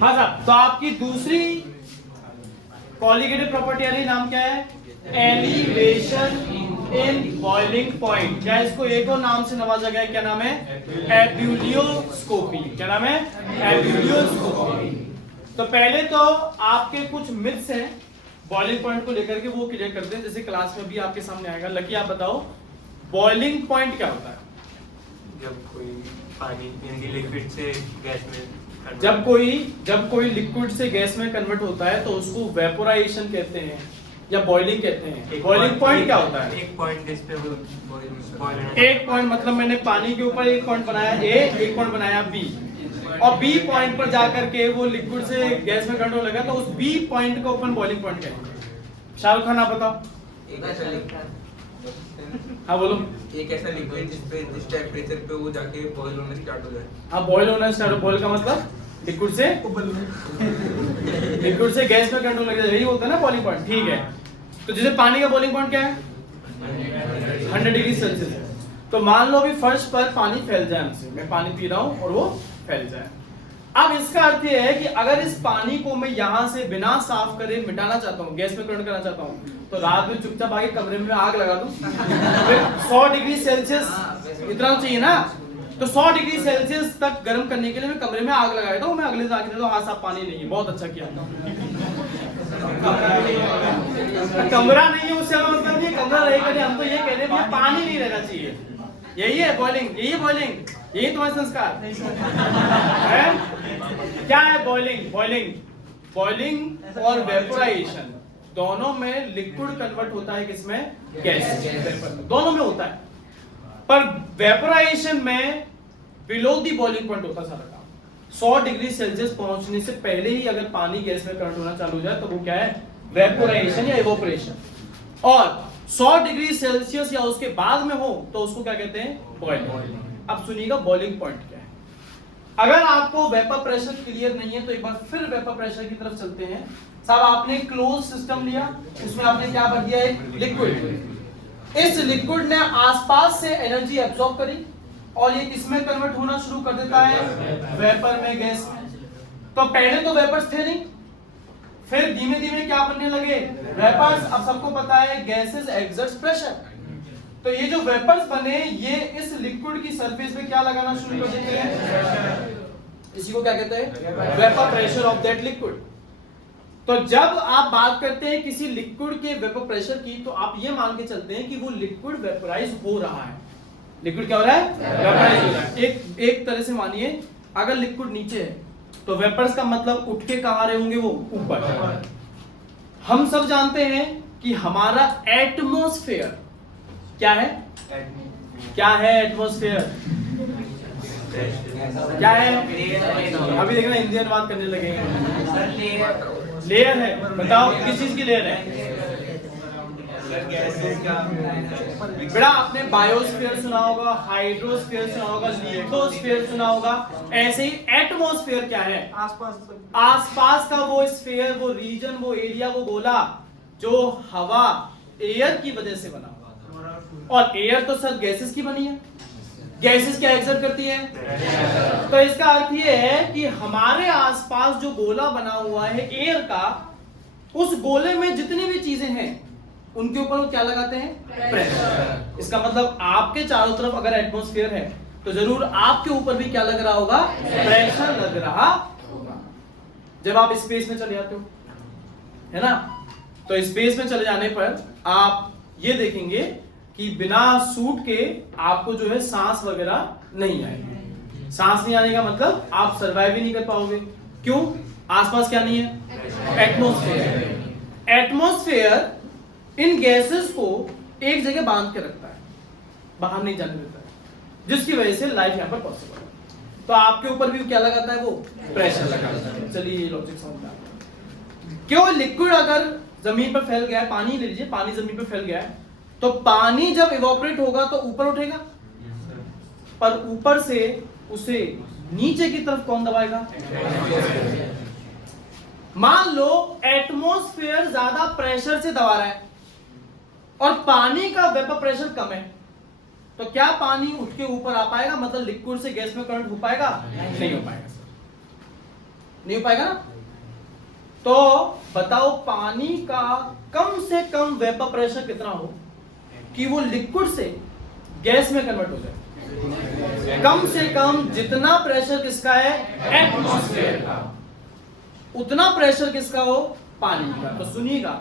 हाँ साहब, तो आपकी दूसरी कॉलिगेटिव प्रॉपर्टी यानी नाम क्या है? Elevation in boiling point. क्या इसको एक और नाम से नवाजा गया है, क्या नाम है? एब्यूलियोस्कोपी। क्या नाम है? एब्यूलियोस्कोपी। तो पहले तो आपके कुछ मिथ्स हैं बॉइलिंग पॉइंट को लेकर के, वो क्लियर करते हैं, जैसे क्लास में भी आपके सामने आएगा। लकी आप बताओ बॉइलिंग पॉइंट क्या होता है? जब कोई पानी लिक्विड से गैस में जब कोई लिक्विड से गैस में कन्वर्ट होता है तो उसको वेपोराइजेशन कहते हैं या बॉइलिंग कहते हैं। बॉइलिंग पॉइंट क्या होता है? एक पॉइंट जिस पे वो बॉइल एक पॉइंट मतलब मैंने पानी के ऊपर एक पॉइंट बनाया ए, एक पॉइंट बनाया बी, और बी पॉइंट पर जाकर के वो लिक्विड से गैस में कन्वर्ट लगा, तो उस बी पॉइंट को अपन बॉइलिंग पॉइंट कहते हैं। शाहरुख खान आप बताओ। हाँ बोलो। एक ऐसा लिक्विड जिस टेम्परेचर पे वो जाके बॉईल होना स्टार्ट हो जाए। हाँ, बॉईल होना स्टार्ट। बॉईल का मतलब लिक्विड से गैस में कन्वर्ट लग जाए, यही होता है ना बॉइलिंग पॉइंट। ठीक है, तो जैसे पानी का बॉइलिंग पॉइंट क्या है? 100 डिग्री सेल्सियस है। तो मान लो अभी फर्श पर पानी फैल जाए, हमसे मैं पानी पी रहा हूँ और वो फैल जाए। अब इसका अर्थ ये है कि अगर इस पानी को मैं यहाँ से बिना साफ करे मिटाना चाहता हूँ, गैस में कन्वर्ट करना चाहता हूँ, तो रात में चुपचाप आके कमरे में आग लगा दूं। 100 डिग्री सेल्सियस इतना चाहिए ना, तो 100 डिग्री सेल्सियस तक गर्म करने के लिए मैं कमरे में आग लगाया था। मैं अगले दिन आके देखता हूं, हाँ साहब पानी नहीं है, बहुत अच्छा किया। कमरा नहीं है उससे मतलब नहीं, कमरा रहेगा नहीं। हम तो ये कह रहे हैं पानी नहीं रहना चाहिए। यही है बॉइलिंग, यही है बॉइलिंग, यही तुम्हारा संस्कार है। क्या है बॉइलिंग? बॉइलिंग और वेपोराइजेशन दोनों में लिक्विड कन्वर्ट होता है, किसमें? गैस। दोनों में होता है, पर वेपोराइजेशन में बिलो द बॉइलिंग पॉइंट होता है सारा काम। 100 डिग्री सेल्सियस पहुंचने से पहले ही अगर पानी गैस में कन्वर्ट होना चालू हो जाए तो वो क्या है? वेपोराइजेशन या इवोपरेशन। और 100 डिग्री सेल्सियस या उसके बाद में हो तो उसको क्या कहते हैं? बॉइलिंग। अब सुनिएगा बॉइलिंग पॉइंट क्या है। अगर आपको वेपर प्रेशर क्लियर नहीं है तो एक बार फिर वेपर प्रेशर की तरफ चलते हैं। साहब आपने क्लोज सिस्टम लिया, उसमें आपने क्या भर दिया? एक लिक्विड। इस लिक्विड ने आसपास से एनर्जी एब्सॉर्ब करी और ये किसमें कन्वर्ट होना शुरू कर देता है? वेपर में, गैस में। तो पहले तो वेपर्स थे नहीं, फिर धीमे धीमे क्या बनने लगे? वेपर्स। अब सबको पता है गैसेस एक्सर्ट्स प्रेशर, तो ये जो वेपर्स बने ये इस लिक्विड की सरफेस पे क्या लगाना शुरू कर देते हैं? इसी को क्या कहते हैं? Vapour pressure of that liquid. तो जब आप बात करते हैं किसी लिक्विड के वेपर प्रेशर की, तो आप ये मान के चलते हैं कि वो लिक्विड वेपराइज हो रहा है। लिक्विड क्या हो रहा है? वेपराइज हो रहा है। एक तरह से मानिए, अगर लिक्विड नीचे है तो वेपर्स का मतलब उठ के कहां रहे होंगे? वो ऊपर। हम सब जानते हैं कि हमारा एटमॉस्फेयर क्या है? क्या है एटमॉस्फेयर? क्या है? अभी देखना हिंदी में बात करने लगेंगे। लेयर है, बताओ किस चीज की लेयर है? बेटा आपने बायोस्फीयर सुना होगा, हाइड्रोस्फीयर सुना होगा, लिथोस्फीयर सुना होगा। ऐसे ही एटमॉस्फेयर क्या है? आसपास का वो स्फीयर, वो रीजन, वो एरिया, वो गोला जो हवा, एयर की वजह से बना हुआ। और एयर तो सर गैसेस की बनी है। गैसेस क्या एक्सर्ट करती है? तो इसका अर्थ ये है कि हमारे आसपास जो गोला बना हुआ है एयर का, उस गोले में जितनी भी चीजें हैं उनके ऊपर वो क्या लगाते हैं? प्रेशर। इसका मतलब आपके चारों तरफ अगर एटमॉस्फेयर है तो जरूर आपके ऊपर भी क्या लग रहा होगा? प्रेशर लग रहा होगा। जब आप स्पेस में चले जाते हो, है ना, तो स्पेस में चले जाने पर आप ये देखेंगे कि बिना सूट के आपको जो है सांस वगैरह नहीं आएगी। सांस नहीं आने का मतलब आप सरवाइव ही नहीं कर पाओगे। क्यों? आसपास क्या नहीं है? एटमॉस्फेयर। एटमॉस्फेयर इन गैसेस को एक जगह बांध के रखता है, बाहर नहीं जाने देता है, जिसकी वजह से लाइफ यहाँ पर पॉसिबल है। तो आपके ऊपर भी क्या लगाता है? वो प्रेशर लगाता है। चलिए ये लॉजिक समझ में आ गया। क्यों? लिक्विड अगर जमीन पर फैल गया है, पानी ले लीजिए, पानी जमीन पर फैल गया है, तो पानी जब इवोपरेट होगा तो ऊपर उठेगा, पर ऊपर से उसे नीचे की तरफ कौन दबाएगा? मान लो एटमॉस्फेयर ज्यादा प्रेशर से दबा रहा है और पानी का वेपर प्रेशर कम है, तो क्या पानी उठ के ऊपर आ पाएगा? मतलब लिक्विड से गैस में करंट हो पाएगा? नहीं हो पाएगा। नहीं हो पाएगा ना। तो बताओ पानी का कम से कम वेपर प्रेशर कितना हो कि वो लिक्विड से गैस में कन्वर्ट हो जाए। कम से कम जितना प्रेशर किसका है एटमॉस्फेयर का, उतना प्रेशर किसका हो पानी का। तो सुनिएगा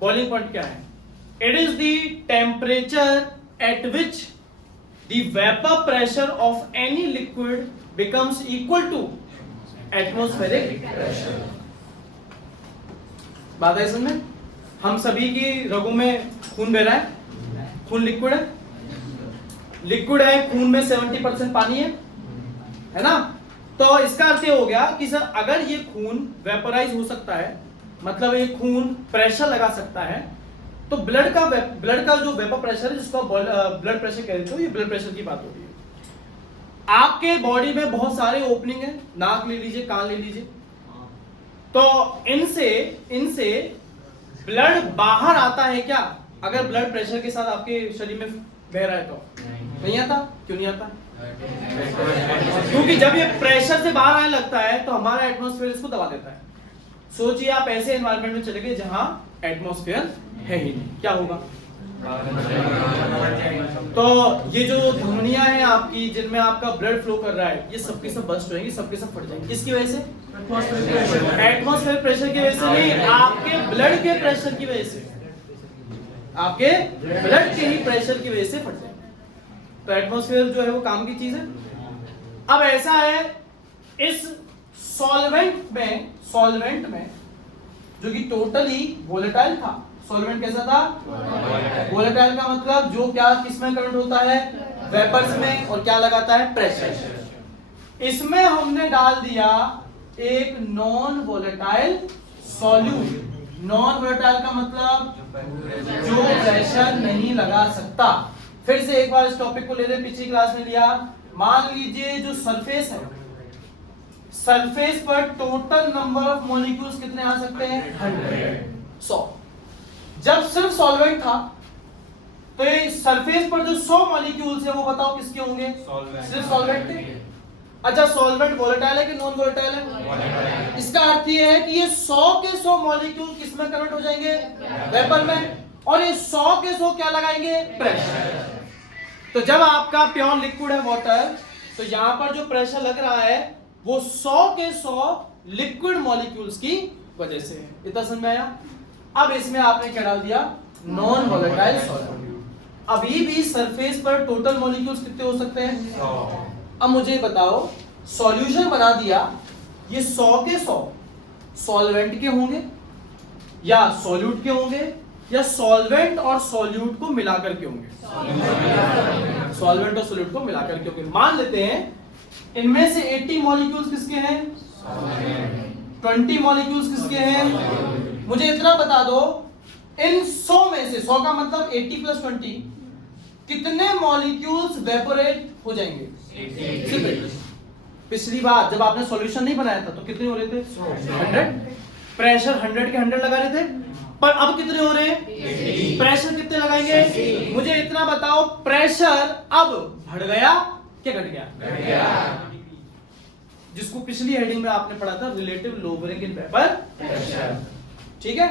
बॉइलिंग पॉइंट क्या है। It is the temperature at which the vapour pressure of any liquid becomes equal to atmospheric pressure. बात है समझ में। हम सभी की रगों में खून बह रहा है, खून लिक्विड है, लिक्विड है, खून में 70% पानी है ना। तो इसका अर्थ ये हो गया कि सर अगर ये खून वेपराइज हो सकता है, मतलब ये खून प्रेशर लगा सकता है, तो ब्लड का जो वेपर प्रेशर है जिसको ब्लड प्रेशर कहते हो, ये ब्लड प्रेशर की बात हो रही है। आपके बॉडी में बहुत सारे ओपनिंग है, नाक ले लीजिए, कान ले लीजिए, तो इनसे ब्लड बाहर आता है क्या? अगर ब्लड प्रेशर के साथ आपके शरीर में बह रहा है तो नहीं आता। क्यों नहीं आता? क्योंकि जब ये प्रेशर से बाहर आने लगता है तो हमारा एटमॉस्फेयर इसको दबा देता है। सोचिए आप ऐसे एनवायरनमेंट में चले गए जहां एटमॉस्फेयर है ही नहीं, क्या होगा? तो ये जो धमनियां हैं आपकी जिनमें आपका ब्लड फ्लो कर रहा है, ये सबके सब बस्ट होंगी, सबके सब फट जाएंगे। किसकी वजह से? एटमॉस्फेयर प्रेशर की वजह से नहीं, आपके ब्लड के प्रेशर की वजह से, आपके ब्लड के ही प्रेशर की वजह से फट जाएंगे। तो एटमॉस्फेयर जो है वो काम की चीज है। अब ऐसा है, इस सॉल्वेंट में जो कि टोटली वोलेटाइल था। सॉल्वेंट कैसा था? वोलेटाइल का मतलब जो क्या किसमें करंट होता है? वेपर्स में। और क्या लगाता है? प्रेशर। इसमें हमने डाल दिया एक non volatile solute. Non volatile का मतलब जो प्रेशर नहीं लगा सकता। फिर से एक बार इस टॉपिक को ले रहे, पिछली क्लास में लिया। मान लीजिए जो सरफेस है, सरफेस पर टोटल नंबर ऑफ मॉलिक्यूल्स कितने आ सकते हैं? 100। जब सिर्फ सॉल्वेंट था तो ये सरफेस पर जो 100 मॉलिक्यूल्स है वो बताओ किसके होंगे? सिर्फ सॉल्वेंट थे। अच्छा, सॉल्वेंट वोलेटाइल है कि नॉन वोलेटाइल है? इसका अर्थ ये है कि ये 100 के 100 मॉलिक्यूल किसमें कन्वर्ट हो जाएंगे? वेपर में। और ये 100 के 100 क्या लगाएंगे? प्रेशर। तो जब आपका प्योर लिक्विड है वाटर, तो यहां पर जो प्रेशर लग रहा है वो 100 के 100 लिक्विड मॉलिक्यूल्स की वजह से है। इतना समझ में आया? अब इसमें आपने क्या डाल दिया? Non volatile solvent. अभी भी सरफेस पर टोटल मॉलिक्यूल्स कितने हो सकते हैं? 100। अब मुझे बताओ, सॉल्यूशन बना दिया, ये 100 के 100 सॉल्वेंट के होंगे या सॉल्यूट के होंगे या सॉल्वेंट और सॉल्यूट को मिलाकर के होंगे? सॉल्वेंट और सॉल्यूट को मिलाकर के होंगे। मान लेते हैं इनमें से 80 मॉलिक्यूल्स किसके हैं? 20 मॉलिक्यूल्स किसके हैं? मुझे इतना बता दो, इन 100 में से, 100 का मतलब 80 प्लस 20, कितने मॉलिक्यूल्स वेपोरेट हो जाएंगे? पिछली बार जब आपने सॉल्यूशन नहीं बनाया था तो कितने हो रहे थे? 100। प्रेशर 100 के 100 लगा रहे थे, पर अब कितने हो रहे हैं? प्रेशर कितने लगाएंगे? मुझे इतना बताओ, प्रेशर अब बढ़ गया क्या घट गया? घट गया। जिसको पिछली हेडिंग में आपने पढ़ा था, relative lowering in vapour pressure. ठीक है,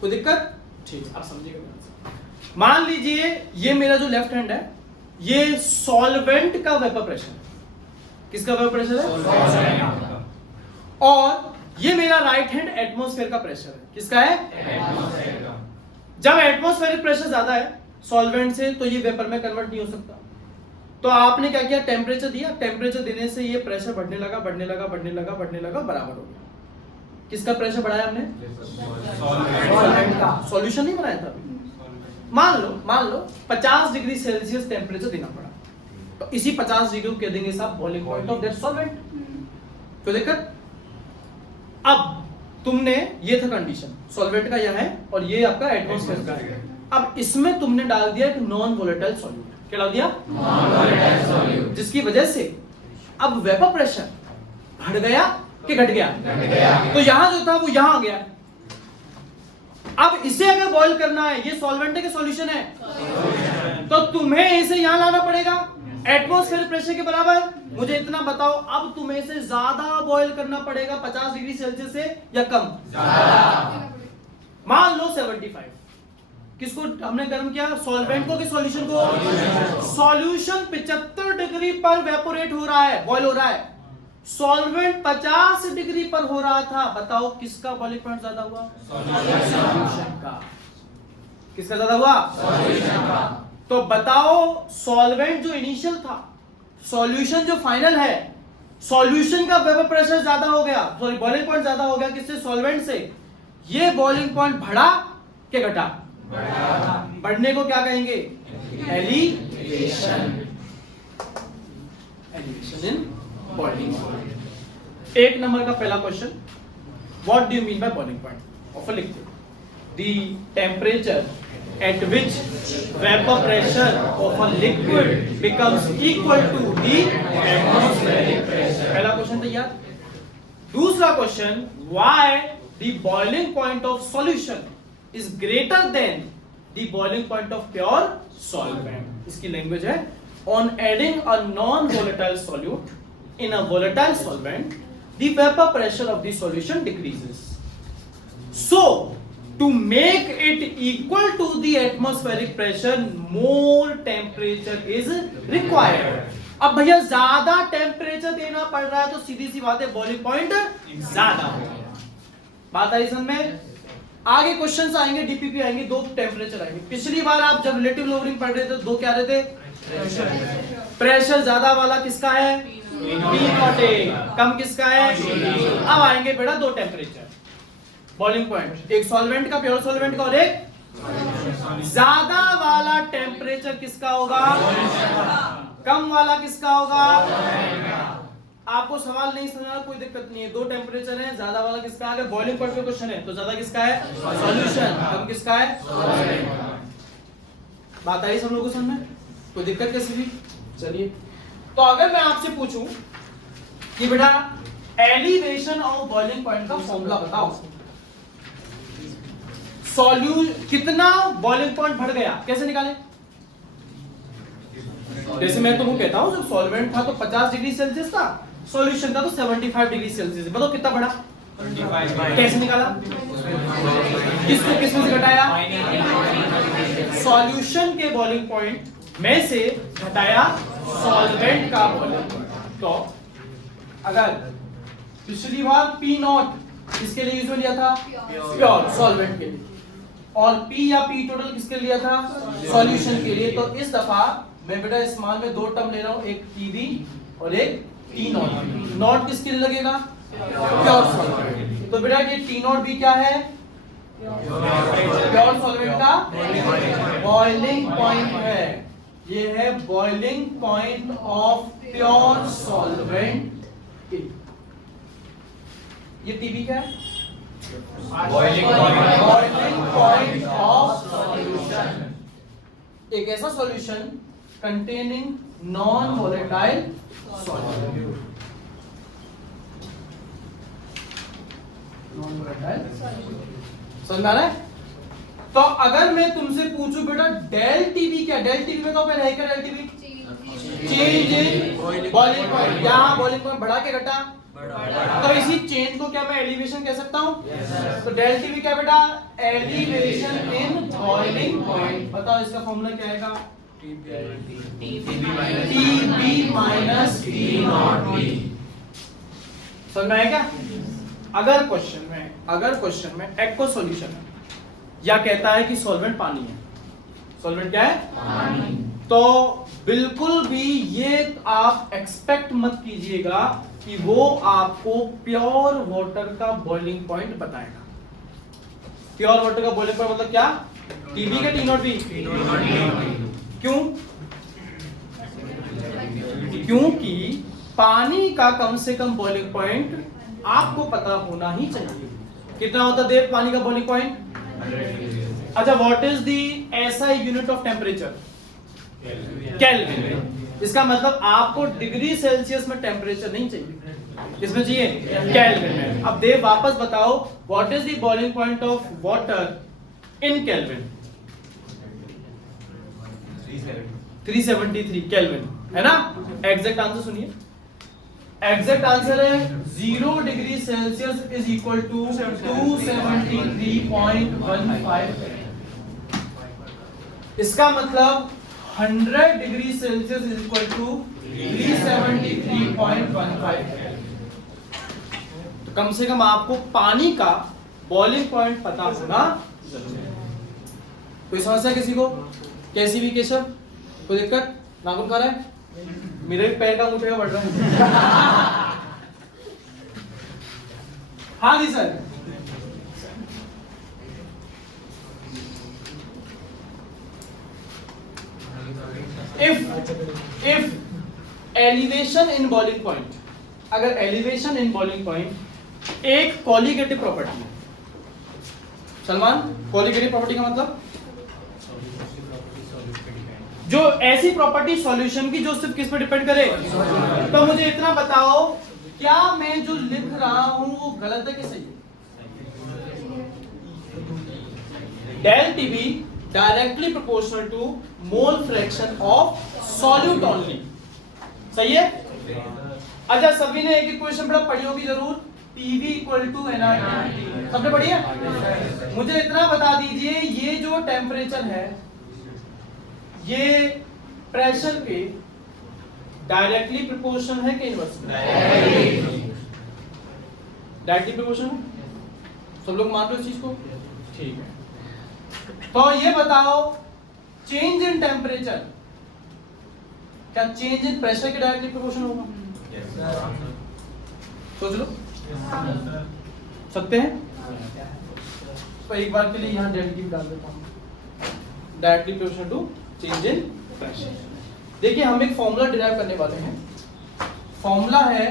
कोई दिक्कत? ठीक, आप समझिएगा। मान लीजिए ये मेरा जो लेफ्ट हैंड है, ये सॉल्वेंट का वेपर प्रेशर। किसका वेपर प्रेशर है? और ये मेरा राइट हैंड एटमॉस्फेयर का प्रेशर है। किसका है? एटमॉस्फेयर का। जब एटमॉस्फेरिक प्रेशर ज्यादा है सॉल्वेंट से, तो ये वेपर में कन्वर्ट नहीं हो सकता। तो आपने क्या किया? टेम्परेचर दिया। टेम्परेचर देने से ये प्रेशर बढ़ने लगा, बढ़ने लगा, बढ़ने लगा, बढ़ने लगा, बराबर हो गया। किसका प्रेशर बढ़ाया हमने? सॉल्वेंट का। सॉल्यूशन नहीं बनाया था। मान लो 50 डिग्री सेल्सियस टेम्परेचर देना पड़ा, तो इसी 50 डिग्री को कह देंगे साहब boiling point of that solvent. तो दिक्कत, अब तुमने, ये था कंडीशन, सॉल्वेंट का यह है और ये आपका एटमॉस्फेयर का है। अब इसमें तुमने डाल दिया एक नॉन वोलेटाइल सॉल्यूट। क्या डाल दिया? Non volatile solute. जिसकी वजह से अब वेपर प्रेशर बढ़ गया कि घट गया? घट गया। तो यहां जो था वो यहां आ गया। अब इसे अगर बॉईल करना है, ये सॉल्वेंट है कि सॉल्यूशन है? तो तुम्हें इसे यहां लाना पड़ेगा। एटमॉस्फेरिक प्रेशर के बराबर। मुझे इतना बताओ, अब तुम्हें से ज्यादा बॉईल करना पड़ेगा 50 डिग्री सेल्सियस से या कम? मान लो 75। किसको हमने गर्म किया? सॉल्वेंट को कि सॉल्यूशन को? सॉल्यूशन 75 डिग्री पर वेपोरेट हो रहा है, बॉईल हो रहा है। सॉल्वेंट 50 डिग्री पर हो रहा था। बताओ किसका बॉइलिंग पॉइंट ज्यादा हुआ? सॉल्यूशन का। किसका ज्यादा हुआ? सॉल्यूशन का। तो बताओ सॉल्वेंट जो इनिशियल था, सॉल्यूशन जो फाइनल है, सॉल्यूशन का वेपर प्रेशर ज्यादा हो गया, सॉरी बॉइलिंग पॉइंट ज्यादा हो गया किससे? सॉल्वेंट से। ये बॉइलिंग पॉइंट बढ़ा कि घटा? बढ़ने को क्या कहेंगे? Elevation. Elevation in boiling point. एक नंबर का पहला question, what do you mean by boiling point of a liquid? The temperature at which vapor pressure of a liquid becomes equal to the atmospheric pressure. पहला question तैयार। दूसरा question, why the boiling point of solution is greater than the boiling point of pure solvent? इसकी language है, on adding a non-volatile solute in a volatile solvent, the vapor pressure of the solution decreases. So to make it equal to the atmospheric pressure, more temperature is required. अब भैया ज्यादा temperature देना पड़ रहा है तो सीधी सी बात है बॉइलिंग पॉइंट ज्यादा होगा। बात आई समझ में? आगे क्वेश्चंस आएंगे, डीपीपी आएंगे, दो टेम्परेचर आएंगे। पिछली बार आप जब रिलेटिव लोअरिंग पढ़ रहे थे तो दो क्या रहे थे? प्रेशर ज्यादा वाला किसका है? P not A। कम किसका है? अब आएंगे बेटा दो टेम्परेचर बॉइलिंग पॉइंट, एक सॉल्वेंट का, प्योर सॉल्वेंट का, और एक ज्यादा वाला टेम्परेचर किसका होगा? कम वाला किसका होगा? आपको सवाल नहीं समझा कोई दिक्कत नहीं है, दो टेम्परेचर है, ज्यादा वाला किसका? अगर बॉइलिंग पॉइंट पे क्वेश्चन है तो ज्यादा किसका है? सॉल्यूशन। कम किसका है? बात आई सब लोगों को समझ में? कोई दिक्कत कैसी भी? चलिए, तो अगर मैं आपसे पूछूं कि बेटा एलिवेशन ऑफ बॉइलिंग पॉइंट का फॉर्मूला बताओ, कितना बॉइलिंग पॉइंट बढ़ गया, कैसे निकालें? जैसे मैं तुमको कहता हूं जब सॉल्वेंट था तो 50 डिग्री सेल्सियस था, सॉल्यूशन था तो 75 डिग्री सेल्सियस। बताओ कितना बढ़ा? 25। कैसे निकाला? किसको किस में से घटाया? सॉल्यूशन के बॉइलिंग पॉइंट में से घटाया सॉल्वेंट का बॉइलिंग पॉइंट। तो अगर पिछली बार P नॉट किसके लिए यूज में लिया था? प्योर सॉल्वेंट के लिए, और P या P टोटल किसके लिए था? सॉल्यूशन के लिए। तो इस दफा मैं बेटा स्मॉल में दो टर्म ले रहा हूं, एक TB और एक T नॉट। नॉट किसके लिए लगेगा? Pure solvent. तो बेटा ये T नॉट भी क्या है? प्योर सॉल्वेंट का बॉइलिंग पॉइंट है। ये है boiling point of pure solvent. ये TB क्या है? Boiling point of solution. एक ऐसा solution containing non volatile solute. Non volatile समझ में आ रहा है? तो अगर मैं तुमसे पूछूं बेटा डेल टीबी क्या? डेल टीबी में तो पहले है क्या? Del TB change in boiling point. यहां बॉइलिंग पॉइंट बढ़ा के घटा, तो इसी चेंज को क्या मैं एलिवेशन कह सकता हूं? तो डेल टीबी क्या बेटा? Elevation in boiling point. बताओ इसका फॉर्मूला क्या आएगा? TB minus T naught B. समझ में आया क्या? अगर क्वेश्चन में एक्वा सॉल्यूशन है या कहता है कि सॉल्वेंट पानी है, सॉल्वेंट क्या है? पानी, तो बिल्कुल भी ये आप एक्सपेक्ट मत कीजिएगा कि वो आपको प्योर वाटर का बॉइलिंग पॉइंट बताएगा। प्योर वाटर का बॉइलिंग पॉइंट मतलब क्या? टीबी का टी नॉट बी। क्यों? क्योंकि पानी का कम से कम बॉइलिंग पॉइंट आपको पता होना ही चाहिए। कितना होता देव पानी का बॉइलिंग पॉइंट? अच्छा, what is the SI unit of temperature? Kelvin. इसका मतलब आपको डिग्री सेल्सियस में टेम्परेचर नहीं चाहिए, किसमें चाहिए? केल्विन में। अब देव वापस बताओ, what is the boiling point of water in kelvin? 373 kelvin. है ना। एग्जैक्ट आंसर सुनिए, एग्जैक्ट आंसर है 0 degree celsius is equal to 273.15। इसका मतलब 100 degree celsius is equal to 373.15। तो कम से कम आपको पानी का बॉइलिंग पॉइंट पता होना जरूरी है। कोई समस्या किसी को? कैसी भी केशव, कोई दिक्कत? नाखून खा रहा है? मेरे भी पैर का अंगूठा बढ़ रहा है। हाँ जी sir. if elevation in boiling point, अगर elevation in boiling point एक कॉलिगेटिव प्रॉपर्टी है। सलमान, कॉलिगेटिव प्रॉपर्टी का मतलब जो ऐसी प्रॉपर्टी सॉल्यूशन की जो सिर्फ किस पे डिपेंड करे। तो मुझे इतना बताओ, क्या मैं जो लिख रहा हूं वो गलत है कि सही है? Del TB directly proportional to mole fraction of solute only, सही है। अच्छा, सभी ने एक इक्वेशन पढ़ी होगी जरूर, PV इक्वल टू nRT, सबने पढ़ी है? मुझे इतना बता दीजिए, ये जो टेम्परेचर है ये प्रेशर के डायरेक्टली प्रोपोर्शनल है कि इनवर्सली? Directly proportional. सब लोग मान लो इस चीज को, ठीक है। तो ये बताओ, चेंज इन टेम्परेचर क्या चेंज इन प्रेशर के डायरेक्टली प्रोपोर्शनल होगा? सोच लो, सकते हैं? तो एक बार के लिए यहाँ डेरिवेटिव डाल देता हूँ, directly proportional to change in pressure. देखिए, हम एक फॉर्मूला डिराइव करने वाले हैं। फॉर्मूला है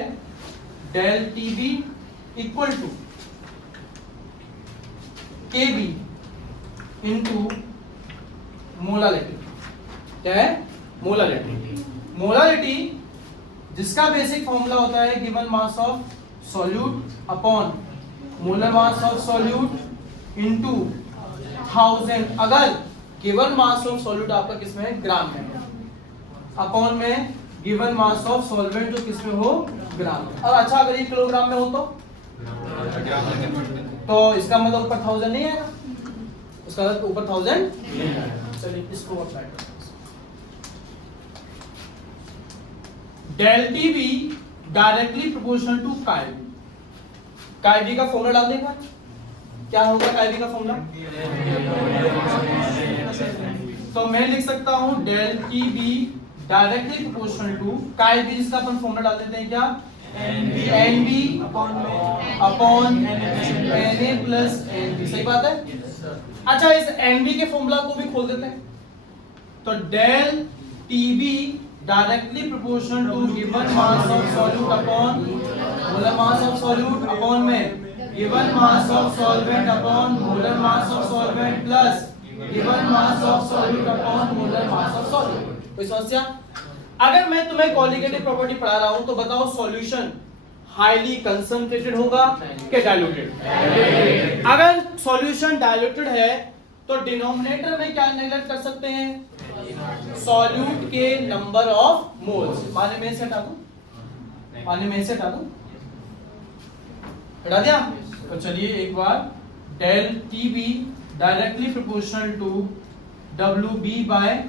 del TB equal to KB into molarity. क्या है? मोलारिटी। मोलारिटी जिसका बेसिक फॉर्मूला होता है given mass of solute upon molar mass of solute into 1000। अगर गिवन मास ऑफ सॉल्यूट आपका किसमें है? ग्राम में, अपॉन में गिवन मास ऑफ सॉल्वेंट जो किसमें हो? ग्राम में। और अच्छा, अगर ये किलोग्राम में हो तो इसका मतलब ऊपर 1000 नहीं आएगा, उसका मतलब ऊपर 1000। चलिए इसको अप्लाई करते हैं। Del TB directly proportional to chi B. Chi B का फॉर्मूला डाल देंगे। क्या होगा काईबी का फॉर्मूला? तो मैं लिख सकता हूं del TB directly proportional to chi B, जिसका अपन फॉर्मूला डाल देते हैं क्या? NB upon NA plus NB. सही बात है। अच्छा, इस एनबी के फॉर्मूला को भी खोल देते हैं। तो del TB directly proportional to given mass of solute upon molar mass of solute upon में given mass of solvent upon molar mass of solvent plus given mass of solute upon molar mass of solute. कोई समस्या? अगर मैं तुम्हें colligative property पढ़ा रहा हूं तो बताओ, सॉल्यूशन हाईली कंसंट्रेटेड होगा कि डाइल्यूटेड? अगर सॉल्यूशन डाइल्यूटेड है तो डिनोमिनेटर में क्या नेगलेक्ट कर सकते हैं? सॉल्यूट के नंबर ऑफ मोल्स। पानी में से हटा दूं, पानी में से हटा दूं, हटा दिया। तो चलिए एक बार, del TB directly proportional to WB by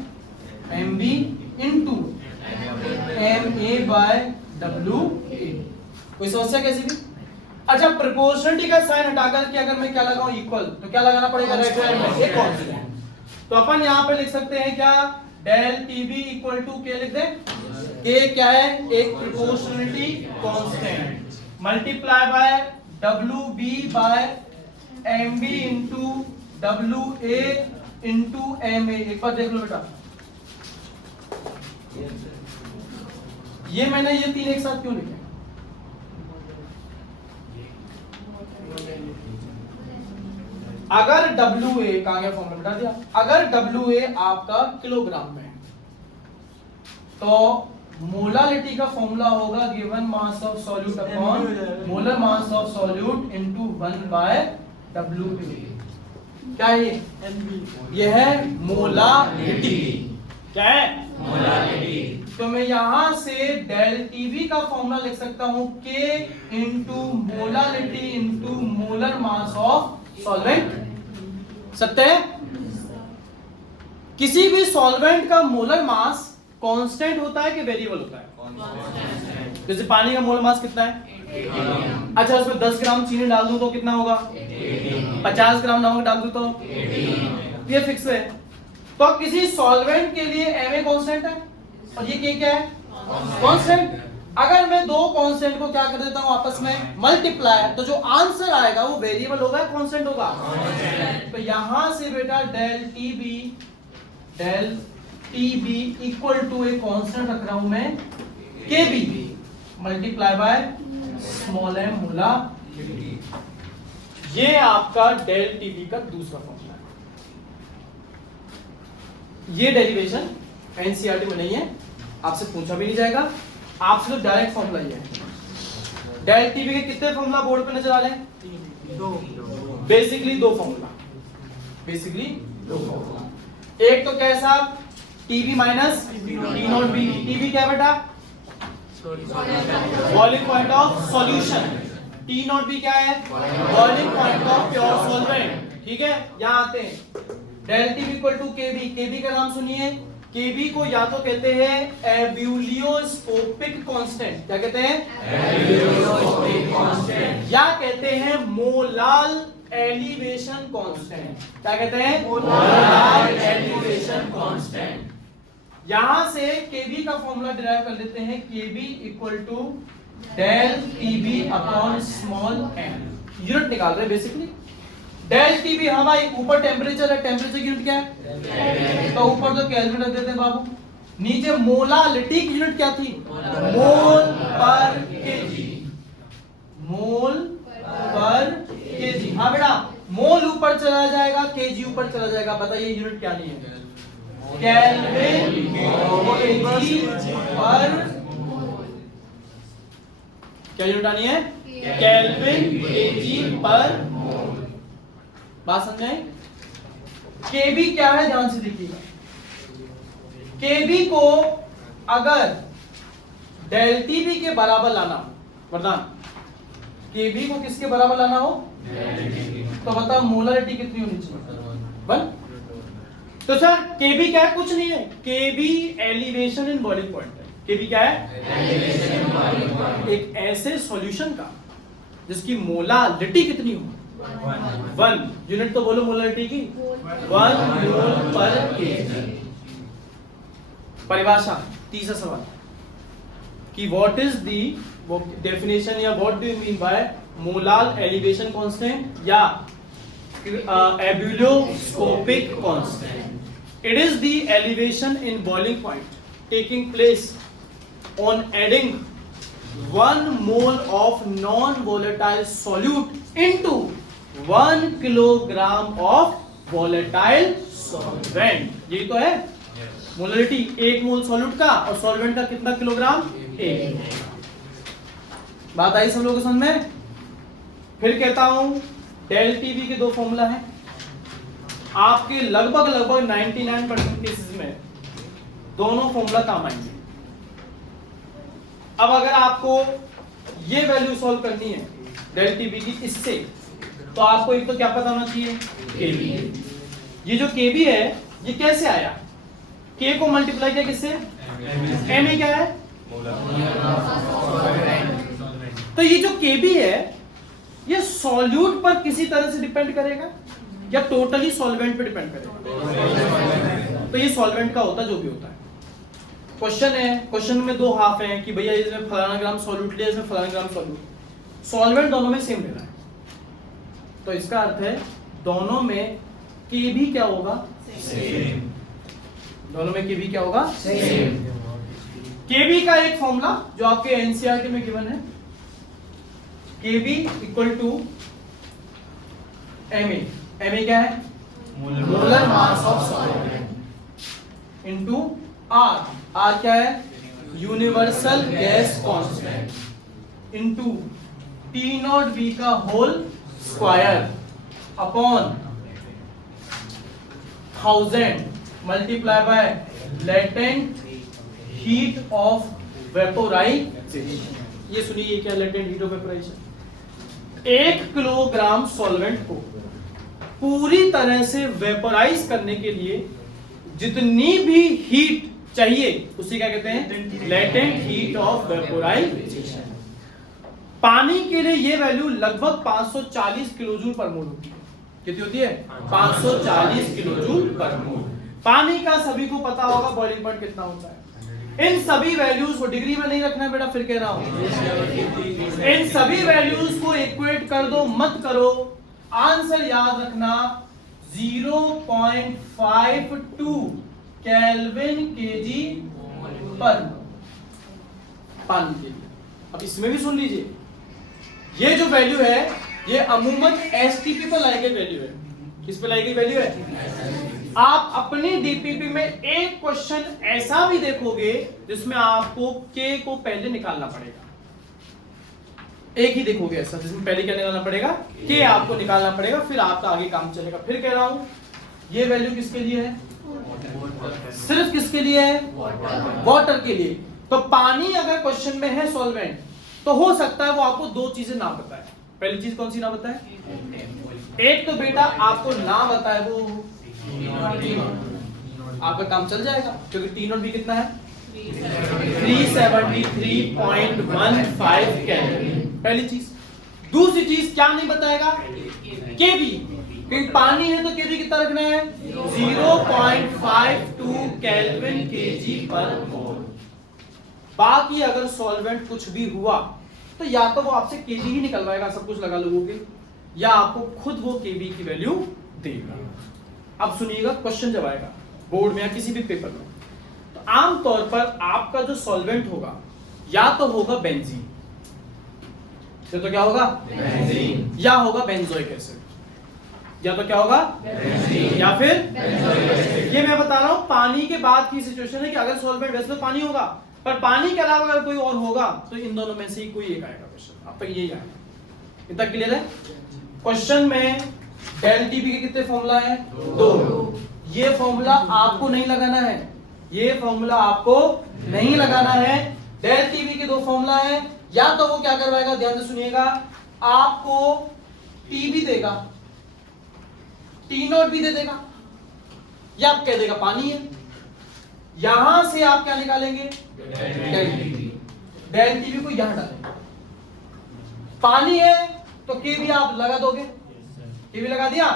MB into MA by WA। कोई समस्या कैसी भी? अच्छा, प्रोपोर्शनलिटी का साइन हटाकर के अगर मैं क्या लगाऊं? इक्वल, तो क्या लगाना पड़ेगा? राइट हैंड में एक कांस्टेंट। तो अपन यहां पे लिख सकते हैं क्या? डेल टीबी इक्वल टू के लिख दें। के क्या है? एक proportionality constant multiply by WB by MB into WA into MA। एक बार देख लो बेटा, ये मैंने ये तीन एक साथ क्यों लिखे? अगर WA कहां गया? फॉर्मूला बता दिया। अगर WA आपका किलोग्राम में है तो मोलारिटी का फॉर्मूला होगा given mass of solute upon molar mass of solute into 1 by WA। क्या है ये है मोलारिटी। क्या है? मोलारिटी। तो मैं यहां से डेल टीवी का फॉर्मूला लिख सकता हूं K into molality into molar mass of solvent. सत्य है? किसी भी सॉल्वेंट का मोलर मास कांस्टेंट होता है कि वेरिएबल होता है? जैसे पानी का मोलर मास कितना है? अच्छा, उसमें 10 ग्राम चीनी डाल दूं तो कितना होगा? 50 ग्राम नमक डाल दूं तो ये फिक्स है। तो किसी सॉल्वेंट के लिए Ma कांस्टेंट है और ये K क्या है? कांस्टेंट। अगर मैं दो कांस्टेंट को क्या कर देता हूं आपस में मल्टीप्लाई, तो जो आंसर आएगा वो वेरिएबल होगा या कांस्टेंट होगा? तो यहां से बेटा डेल टीबी इक्वल टू एक कांस्टेंट रख रहा हूं मैं Kb multiply by small m मोला। ये आपका डेल टीबी का दूसरा फॉर्मूला है। ये डेरिवेशन एनसीईआरटी में नहीं है, आपसे पूछा भी नहीं जाएगा, आपसे तो डायरेक्ट फॉर्मूला ही है। डेल टीबी के कितने फॉर्मूला बोर्ड पे नजर आ रहे हैं? बेसिकली दो फॉर्मूला। एक तो क्या है साहब? TB minus T naught B. TB क्या बेटा? Boiling point of solution. T naught B क्या है? Boiling point of pure solvent. ठीक है, यहां आते हैं। डेल टीबी इक्वल टू केबी। केबी का नाम सुनिए। केबी को या तो कहते हैं एब्यूलियोस्कोपिक कांस्टेंट। क्या कहते हैं? एब्यूलियोस्कोपिक कांस्टेंट। या कहते हैं मोलाल एलिवेशन कांस्टेंट। क्या कहते हैं? Molal elevation constant. यहां से Kb का फॉर्मूला डिराइव कर लेते हैं। Kb equal to del TB upon small m। Unit निकाल रहे हैं बेसिकली। डेल टीबी हमारे ऊपर टेम्परेचर है, टेम्परेचर की यूनिट क्या है? तो ऊपर तो केल्विन रख देते हैं बाबू। नीचे मोलालिटी की यूनिट क्या थी? मोल पर केजी। मोल पर केजी। हाँ बेटा, मोल ऊपर चला जाएगा, केजी ऊपर चला जाएगा। बताइए यूनिट क्या नहीं है? केल्विन केजी पर क्या यूनिट आनी है? केल्विन केजी पर। बात समझे? केबी क्या है ध्यान से देखिएगा। केबी को अगर डेल टीबी के बराबर लाना हो, वरदान, केबी को किसके बराबर लाना हो तो बता मोलरिटी कितनी होनी चाहिए? 1। तो सर केबी क्या है? कुछ नहीं है, केबी एलिवेशन इन बॉइलिंग पॉइंट है। केबी क्या है? Elevation in boiling point. एक ऐसे सॉल्यूशन का जिसकी मोलालिटी कितनी हो? 1। यूनिट तो बोलो मोलरिटी की। 1 मोल पर केजी। परिभाषा, तीसरा सवाल कि व्हाट इज दी डेफिनेशन या what do you mean by molal elevation constant या ebullioscopic constant. It is the elevation in boiling point taking place on adding 1 mole of non-volatile solute into 1 kilogram of volatile solvent। यही तो है molarity. 1 मोल solute का और solvent का कितना kilogram? 1। बात आई सब लोगों को समझ में? फिर कहता हूं डेल टीबी के दो फॉर्मूला हैं। आपके लगभग 99% केसेस में दोनों फॉर्मूला काम आएंगे। अब अगर आपको ये वैल्यू सॉल्व करनी है डेल टीबी की इससे, तो आपको एक तो क्या पता होना चाहिए? केबी। ये जो केबी है ये कैसे आया? के को मल्टीप्लाई किया किससे? एम ए क्या है? तो ये जो केबी है ये सॉल्यूट पर किसी तरह से डिपेंड करेगा या टोटली सॉल्वेंट पे डिपेंड करेगा? तो ये सॉल्वेंट का होता जो भी होता है। क्वेश्चन है, क्वेश्चन में दो हाफ हैं कि भैया इसमें फलाना ग्राम सॉल्यूट लिया, इसमें फलाना ग्राम सॉल्यूट। सॉल्वेंट दोनों में सेम लेना है, तो इसका अर्थ है दोनों में केबी क्या होगा? सेम। दोनों में केबी क्या होगा? सेम। केबी का एक फॉर्मूला जो आपके एनसीईआरटी में गिवन है, KB equal to MA. MA क्या है? Molar mass of solvent into R. R क्या है? Universal gas constant into T naught B का whole square upon 1000 multiply by latent heat of vaporisation. ये सुनिए, ये क्या latent heat of vaporisation. 1 kilogram solvent को पूरी तरह से वेपोराइज करने के लिए जितनी भी हीट चाहिए उसी क्या कहते हैं, लेटेंट हीट ऑफ वेपोराइजेशन। पानी के लिए ये वैल्यू लगभग 540 किलोजूल पर मोल होती है। कितनी होती है? 540 किलोजूल पर मोल। पानी का सभी को पता होगा बॉइलिंग पॉइंट कितना होता है। इन सभी वैल्यूज को डिग्री में नहीं रखना बेटा, फिर कह रहा हूं इन सभी वैल्यूज को इक्वेट कर दो, मत करो। आंसर याद रखना 0.52 केल्विन केजी पर पानी के लिए। अब इसमें भी सुन लीजिए, ये जो वैल्यू है ये अमूमन एसटीपी पर लाई गई वैल्यू है। किस पे लाई गई वैल्यू है? आप अपनी डीपीपी में एक क्वेश्चन ऐसा भी देखोगे जिसमें आपको के को पहले निकालना पड़ेगा। एक ही देखोगे ऐसा जिसमें पहले क्या निकालना पड़ेगा, के आपको निकालना पड़ेगा, फिर आपका आगे काम चलेगा। फिर कह रहा हूं ये वैल्यू किसके लिए है? सिर्फ किसके लिए है? वाटर के लिए। तो पानी अगर क्वेश्चन में है सॉल्वेंट, तो हो सकता है वो आपको दो चीजें ना बताए। पहली चीज कौन सी ना बताए? एक तो बेटा आपको ना बताए वो आपका काम चल जाएगा, क्योंकि टी नॉट भी कितना है? 373.15 कैलोरी। पहली चीज। दूसरी चीज क्या नहीं बताएगा? केबी, क्योंकि पानी है तो केबी कितना रखना है? 0.52 केल्विन केजी पर मोल। बाकी अगर सॉल्वेंट कुछ भी हुआ तो या तो वो आपसे केजी ही निकलवाएगा, सब कुछ लगा लोगोगे, या आपको खुद वो केबी की वैल्यू देगा। अब सुनिएगा, क्वेश्चन जब आएगा बोर्ड में या किसी भी पेपर में, तो आमतौर पर आपका जो सॉल्वेंट होगा या तो होगा बेंजीन, तो क्या होगा? बेंजीन। या होगा बेंजोइक एसिड, या तो क्या होगा? बेंजीन। या फिर ये मैं बता रहा हूं पानी के बाद की सिचुएशन है कि अगर सॉल्वेंट, वैसे तो पानी होगा, पर पानी के अलावा अगर कोई और होगा तो इन दोनों में से ही कोई एक आएगा क्वेश्चन। अब तक यही आएगा। इतना क्लियर है? क्वेश्चन में डेल टीबी के कितने फॉर्मूला है? 2। ये फॉर्मूला आपको नहीं लगाना है, ये फॉर्मूला आपको नहीं लगाना है। डेल टीबी के 2 फॉर्मूला है। या तो वो क्या करवाएगा, ध्यान से सुनिएगा, आपको टीबी देगा, टी नॉट भी दे देगा, या आप कह देगा पानी है। यहां से आप क्या निकालेंगे? Del TB. डेल टीबी को यहां डालेंगे। पानी है तो के भी आप लगा दोगे, के भी लगा दिया,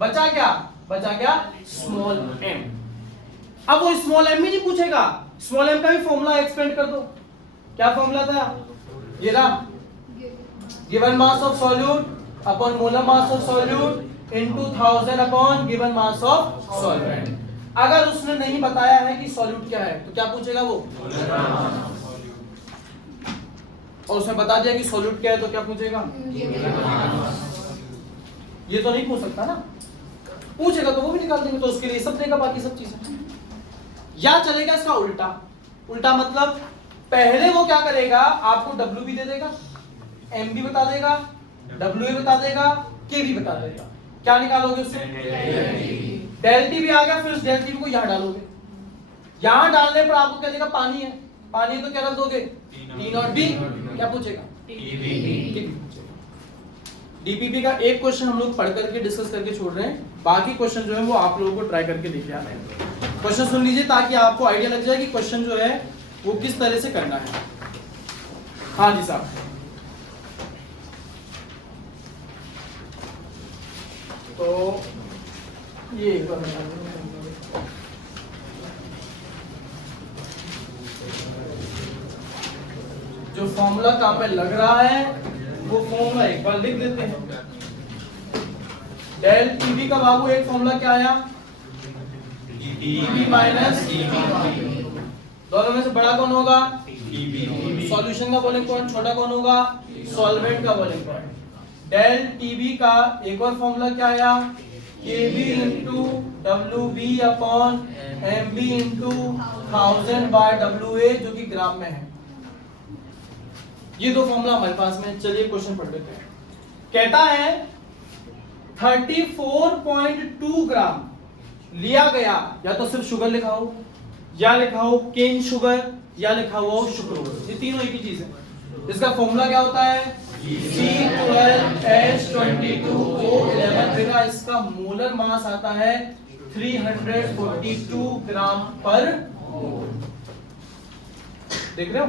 बचा क्या? बचा क्या? Small M. अब वो स्मॉल एम भी नहीं पूछेगा, स्मॉल एम का भी फॉर्मूला एक्सपेंड कर दो। क्या फॉर्मूला था? ये रहा, given mass of solute upon molar mass of solute into 1000 upon given mass of solvent. अगर उसने नहीं बताया है कि सॉल्यूट क्या है तो क्या पूछेगा वो? और उसने बता दिया कि सॉल्यूट क्या है तो क्या पूछेगा? ये तो नहीं पूछ सकता ना, पूछेगा तो वो भी निकाल देंगे, तो उसके लिए सब देगा, बाकी सब चीजें। या चलेगा इसका उल्टा। उल्टा मतलब पहले वो क्या करेगा, आपको W भी दे देगा, M भी बता देगा, WA बता देगा, K भी बता देगा। क्या निकालोगे उससे? डेल टी भी आ गया, फिर उस डेल टी को यहां डालोगे। यहां डालने पर आपको क्या देगा? पानी है। पानी तो क्या रख दोगे? T naught B. क्या पूछेगा? डीपीपी का एक क्वेश्चन हम लोग पढ़ करके डिस्कस करके छोड़ रहे हैं, बाकी क्वेश्चन जो है वो आप लोगों को ट्राई करके लेके आना है। क्वेश्चन सुन लीजिए ताकि आपको आइडिया लग जाए कि क्वेश्चन जो है वो किस तरह से करना है। हाँ जी साहब। तो ये जो फॉर्मूला कहां पे लग रहा है वो फॉर्मूला एक बार लिख देते हैं। डेल टीबी का बाबू एक फॉर्मूला क्या आया? TB minus TB. दोनों में से बड़ा कौन होगा? टीबी। सॉल्यूशन का बॉइलिंग पॉइंट छोटा कौन होगा? सॉल्वेंट का बॉइलिंग पॉइंट। डेल टीबी का एक और फॉर्मूला क्या आया? KB into W upon MB into 1000 by WA, जो कि ग्राम में है। ये दो फॉर्मूला हमारे पास में। चलिए क्वेश्चन पढ़ लेते हैं। कहता है 34.2 ग्राम लिया गया, या तो सिर्फ शुगर लिखा हो या लिखा हो केन शुगर या लिखा हुआ हो सुक्रोज, ये तीनों एक ही चीज है। इसका फॉर्मूला क्या होता है? C12H22O11 बेटा इसका मोलर मास आता है 342 ग्राम पर मोल। देख रहे हो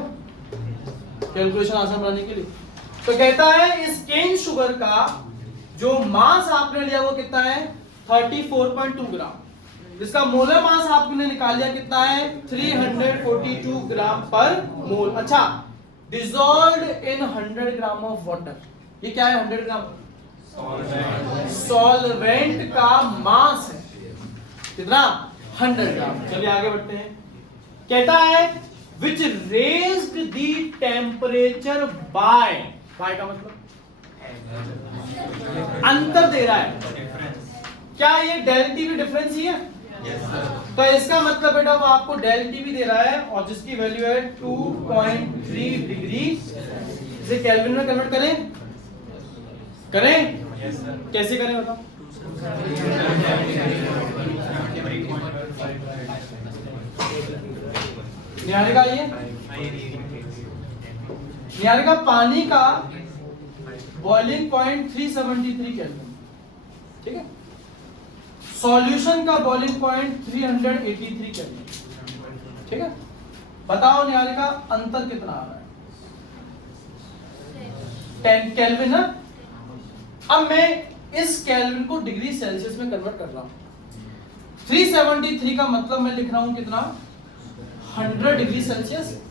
कैलकुलेशन आसान बनाने के लिए। तो कहता है इस केन शुगर का जो मास आपने लिया वो कितना है? 34.2 ग्राम। इसका मोलर मास आपने निकाल लिया कितना है? 342 ग्राम पर मोल। अच्छा, dissolved in 100 gram of water, ये क्या है? 100 ग्राम सॉल्वेंट का मास है कितना? 100 ग्राम। चलिए आगे बढ़ते हैं। कहता है which raised the temperature by का मतलब अंतर दे रहा है। क्या ये डेल टी भी डिफरेंस ही है? तो इसका मतलब बेटा वो आपको डेल टी भी दे रहा है और जिसकी वैल्यू है 2.3 डिग्री। इसे केल्विन में कन्वर्ट करें? कैसे करें बताओ? निहारिका ये निहारिका पानी का बॉइलिंग पॉइंट 373 केल्विन, ठीक है। सॉल्यूशन का बॉइलिंग पॉइंट 383 केल्विन, ठीक है। बताओ निहारिका अंतर कितना आ रहा है? 10 केल्विन है। अब मैं इस केल्विन को डिग्री सेल्सियस में कन्वर्ट कर रहा हूं। 373 का मतलब मैं लिख रहा हूं कितना? 100 डिग्री सेल्सियस।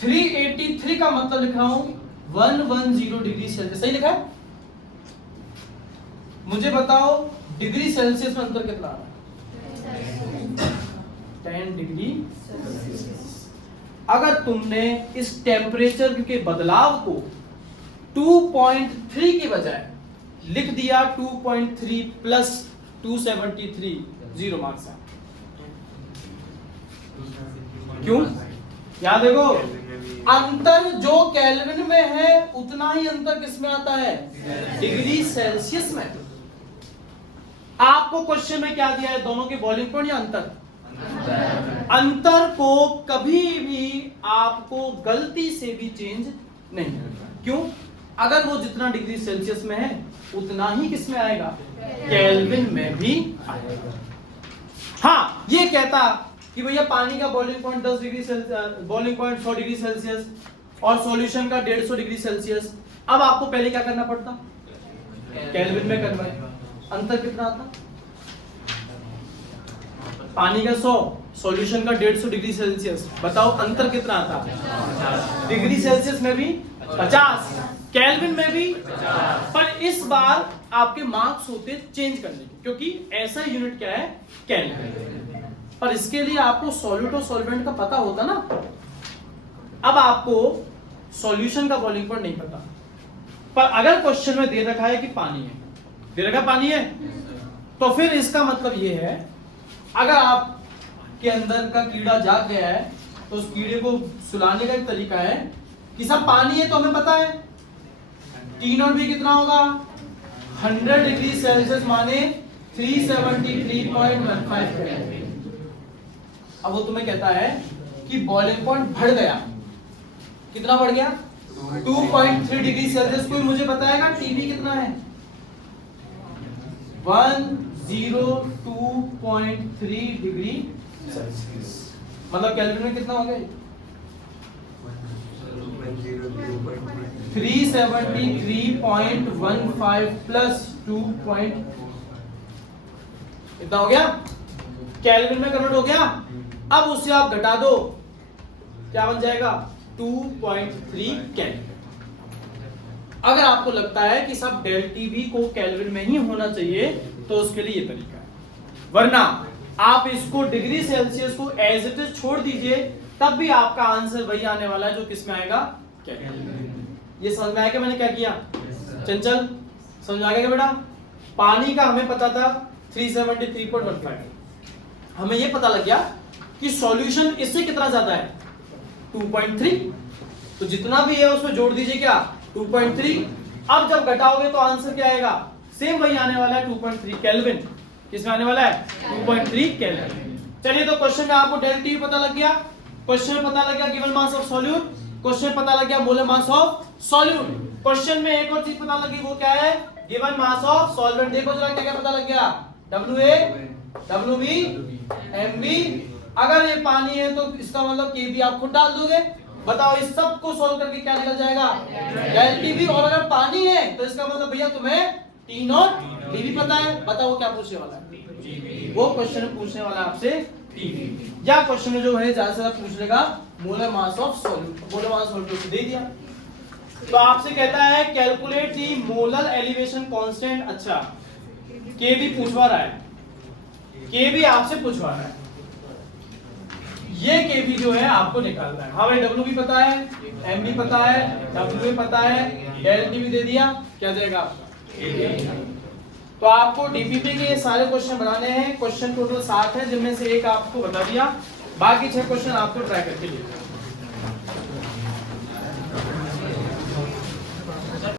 383 का मतलब लिख रहा हूं 110 डिग्री सेल्सियस। सही लिखा है? मुझे बताओ डिग्री सेल्सियस में अंतर कितना आ रहा है? 10 डिग्री सेल्सियस। अगर तुमने इस टेम्परेचर के बदलाव को 2.3 की बजाय लिख दिया 2.3 प्लस 273, 0 मार्क्स है। क्यों? यहां देखो, अंतर जो केल्विन में है उतना ही अंतर किसमें आता है? डिग्री सेल्सियस में। आपको क्वेश्चन में क्या दिया है? दोनों के बॉइलिंग पॉइंट या अंतर? अंतर को कभी भी आपको गलती से भी चेंज नहीं करना। क्यों? अगर वो जितना डिग्री सेल्सियस में है उतना ही किसमें आएगा? केल्विन में भी आएगा। हाँ, ये कहता कि भैया पानी का boiling point 10 degree Celsius, boiling point 100 degree Celsius और सॉल्यूशन का 150 डिग्री सेल्सियस। अब आपको पहले क्या करना पड़ता? केल्विन में कन्वर्ट। अंतर कितना आता? पानी का 100, सॉल्यूशन का 150 डिग्री सेल्सियस। बताओ अंतर कितना आता? डिग्री सेल्सियस में भी 50, केल्विन में भी 50। पर इस बार आपके मार्क्स होते चेंज करने के, क्योंकि ऐसा यूनिट क्या है? केल्विन। पर इसके लिए आपको सॉल्यूट और सॉल्वेंट का पता होता ना। अब आपको सॉल्यूशन का बॉइलिंग पॉइंट नहीं पता, पर अगर क्वेश्चन में दे रखा है कि पानी है, दे रखा पानी है, तो फिर इसका मतलब ये है अगर आप के अंदर का कीड़ा जाग गया है तो उस कीड़े को सुलाने का एक तरीका है कि सब पानी है। तो हमें पता है T0 भी कितना होगा? 100 डिग्री सेल्सियस माने 373.15 केल्विन। अब वो तुम्हें कहता है कि बॉइलिंग पॉइंट बढ़ गया। कितना बढ़ गया? 2.3 डिग्री सेल्सियस। कोई मुझे बताएगा टीवी कितना है? 102.3 डिग्री सेल्सियस। मतलब केल्विन में कितना हो गया? 373.15 प्लस 2. इतना हो गया? केल्विन में कन्वर्ट हो गया। अब उससे आप घटा दो, क्या बन जाएगा? 2.3 केल्विन। अगर आपको लगता है कि सब डेल टीवी को केल्विन में ही होना चाहिए तो उसके लिए ये तरीका है, वरना आप इसको डिग्री सेल्सियस को एज इट इज छोड़ दीजिए, तब भी आपका आंसर वही आने वाला है जो किसमें आएगा? केल्विन। ये समझ में आया कि मैंने क्या किया? चंचल समझ आ गया बेटा? पानी का हमें पता था 373.15, हमें ये पता लग गया कि सॉल्यूशन इससे कितना ज्यादा है? 2.3। तो जितना भी है उसमें जोड़ दीजिए क्या? 2.3। अब जब घटाओगे तो आंसर क्या आएगा? सेम वही आने वाला है 2.3 केल्विन। किसमें आने वाला है? 2.3 केल्विन। चलिए, तो क्वेश्चन में आपको डेल टी पता लग गया, क्वेश्चन में पता लग गया given mass of solute, question में पता लग गया molar mass of solute. Question में एक और चीज पता लगी, वो क्या है? Given mass of solvent. देखो जरा क्या क्या पता लग गया, WA, WB, MB। अगर ये पानी है तो इसका मतलब KB आप खुद डाल दोगे। बताओ इस सब को सॉल्व करके क्या निकल जाएगा? LTB। और अगर पानी है तो इसका मतलब भैया तुम्हें T नॉट TB पता है। बताओ क्या पूछने वाला है? वो क्वेश्चन पूछने वाला है आपसे TB। या क्वेश्चन में जो है ज्यादा से ज्यादा पूछ लेगा molar mass of solute. Molar mass of solute दे दिया। तो आपसे कहता है calculate the molar elevation constant. अच्छा KB पूछवा रहा है, KB आपसे पूछवा रहा है, ये KB जो है आपको निकालना है। हाँ भाई WB पता है, MB पता है, WA पता है, LTB दे दिया, क्या जाएगा आपका? तो आपको DPP के ये सारे क्वेश्चन बनाने हैं। क्वेश्चन टोटल 7 है, जिनमें से एक आपको बता दिया, बाकी 6 क्वेश्चन आपको ट्राई करके लिखना है।